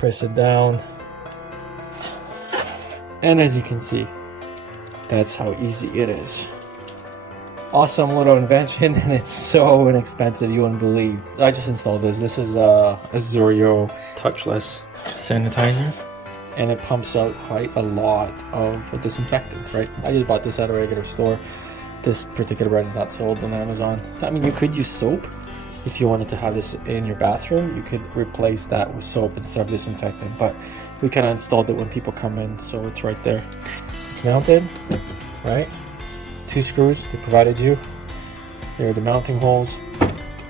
press it down, and as you can see, that's how easy it is. Awesome little invention, and it's so inexpensive you wouldn't believe. I just installed this. This is a Zoryo touchless sanitizer, and it pumps out quite a lot of disinfectant, right? I just bought this at a regular store. This particular brand is not sold on Amazon. I mean, you could use soap if you wanted to have this in your bathroom. You could replace that with soap instead of disinfectant, but we kind of installed it when people come in, so it's right there. It's mounted, right? 2 screws they provided you. Here are the mounting holes.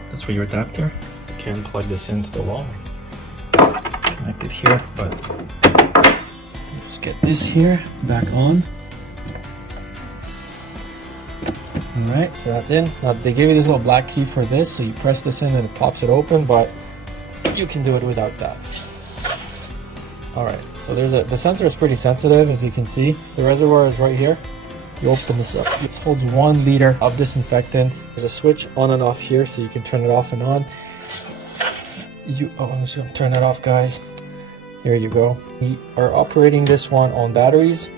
That's for your adapter. You can plug this into the wall. Connect it here, but just get this here back on. Alright, so that's in. Now they gave you this little black key for this, so you press this in and it pops it open, but you can do it without that. Alright, so the sensor is pretty sensitive, as you can see. The reservoir is right here. You open this up. This holds 1 liter of disinfectant. There's a switch on and off here, so you can turn it off and on. I'm just gonna turn that off, guys. There you go. We are operating this one on batteries.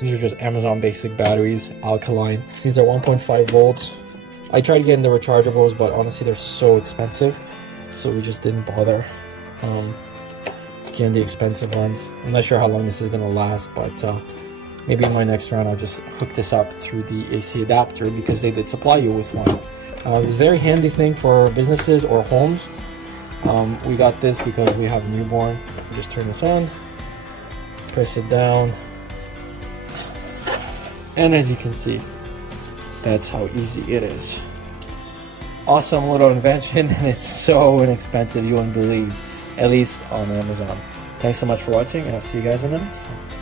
These are just Amazon basic batteries, alkaline. These are 1.5 volts. I tried getting the rechargeables, but honestly, they're so expensive, so we just didn't bother getting the expensive ones. I'm not sure how long this is gonna last, but maybe in my next round I'll just hook this up through the AC adapter, because they did supply you with one. It's a very handy thing for businesses or homes. We got this because we have a newborn. Just turn this on, press it down, and as you can see, that's how easy it is. Awesome little invention, and it's so inexpensive you wouldn't believe, at least on Amazon. Thanks so much for watching, and I'll see you guys in the next one.